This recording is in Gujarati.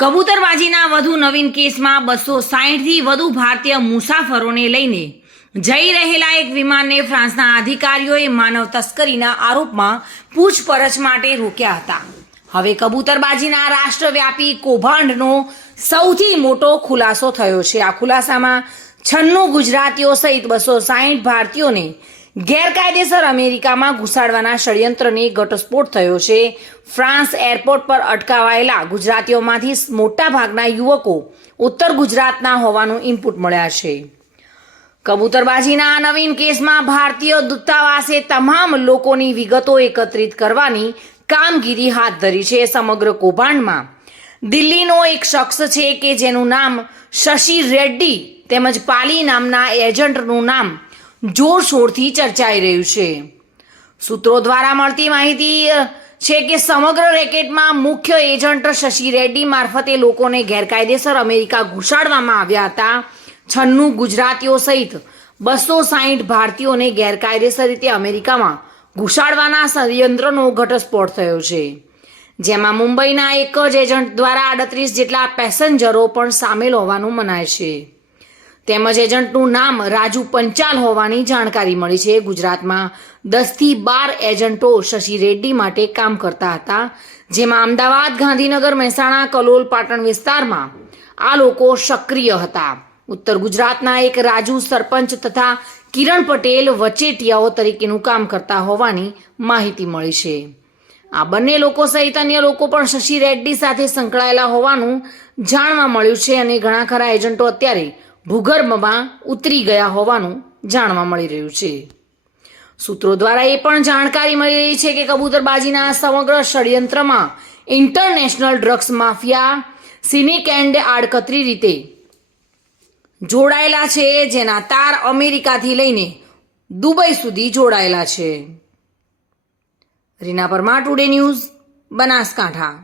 કબૂતરબાજીના વધુ નવીન કેસમાં બસો સાહીઠથી વધુ ભારતીય મુસાફરોને લઈને જઈ રહેલા એક વિમાનને ફ્રાન્સના અધિકારીઓએ માનવ તસ્કરીના આરોપમાં પૂછપરછ માટે રોક્યા હતા. હવે કબૂતરબાજીના રાષ્ટ્રવ્યાપી કૌભાંડનો સૌથી મોટો ખુલાસો થયો છે. આ ખુલાસામાં છન્નું ગુજરાતીઓ સહિત બસો સાહીઠ ભારતીયોને ગેરકાયદેસર અમેરિકામાં ઘુસાડવાના ષડયંત્રને ઘટસ્ફોટ થયો છે. ફ્રાન્સ એરપોર્ટ પર અટકાવાયેલા ગુજરાતીઓમાંથી મોટા ભાગના યુવકો ઉત્તર ગુજરાતના હોવાનું ઇનપુટ મળ્યા છે. કબૂતરબાજીના આ નવીન કેસમાં ભારતીય દૂતાવાસે તમામ લોકોની વિગતો એકત્રિત કરવાની કામગીરી હાથ ધરી છે સમગ્ર કૌભાંડમાં. દિલ્હીનો એક શખ્સ છે કે જેનું નામ શશી રેડ્ડી તેમજ પાલી નામના એજન્ટનું નામ જોરશોરથી ચર્ચાઈ રહ્યું છે. સૂત્રો દ્વારા મળતી માહિતી છે કે સમગ્ર રેકેટમાં મુખ્ય એજન્ટ શશી રેડ્ડી મારફતે લોકોને ગેરકાયદેસર અમેરિકા ઘુસાડવામાં આવ્યા હતા. છન્નું ગુજરાતીઓ સહિત બસો સાહીઠ ભારતીયોને ગેરકાયદેસર રીતે અમેરિકામાં ઘુસાડવાના ષડયંત્રનો ઘટસ્ફોટ થયો છે. જેમાં મુંબઈના એક જ એજન્ટ દ્વારા આડત્રીસ જેટલા પેસેન્જરો પણ સામેલ હોવાનું મનાય છે. તેમજ એજન્ટનું નામ રાજુ પંચાલ હોવાની જાણકારી મળી છે. ગુજરાતમાં દસથી બાર એજન્ટો શશી રેડ્ડી માટે કામ કરતા હતા, જેમાં અમદાવાદ, ગાંધીનગર, મહેસાણા, કલોલ, પાટણ વિસ્તારમાં આ લોકો સક્રિય હતા. ઉત્તર ગુજરાતના એક રાજુ સરપંચ તથા કિરણ પટેલ વચેટિયાઓ તરીકેનું કામ કરતા હોવાની માહિતી મળી છે. આ બંને લોકો સહિત અન્ય લોકો પણ શશી રેડ્ડી સાથે સંકળાયેલા હોવાનું જાણવા મળ્યું છે અને ઘણા ખરા એજન્ટો અત્યારે ભૂગર્ભમાં ઉતરી ગયા હોવાનું જાણવા મળી રહ્યું છે. સૂત્રો દ્વારા એ પણ જાણકારી મળી રહી છે કે કબૂતરબાજીના સમગ્ર ષડયંત્રમાં ઇન્ટરનેશનલ ડ્રગ્સ માફિયા, સિનિક એન્ડ આડકતરી રીતે જોડાયેલા છે, જેના તાર અમેરિકાથી લઈને દુબઈ સુધી જોડાયેલા છે. Reena Parmar today news, Banaskantha.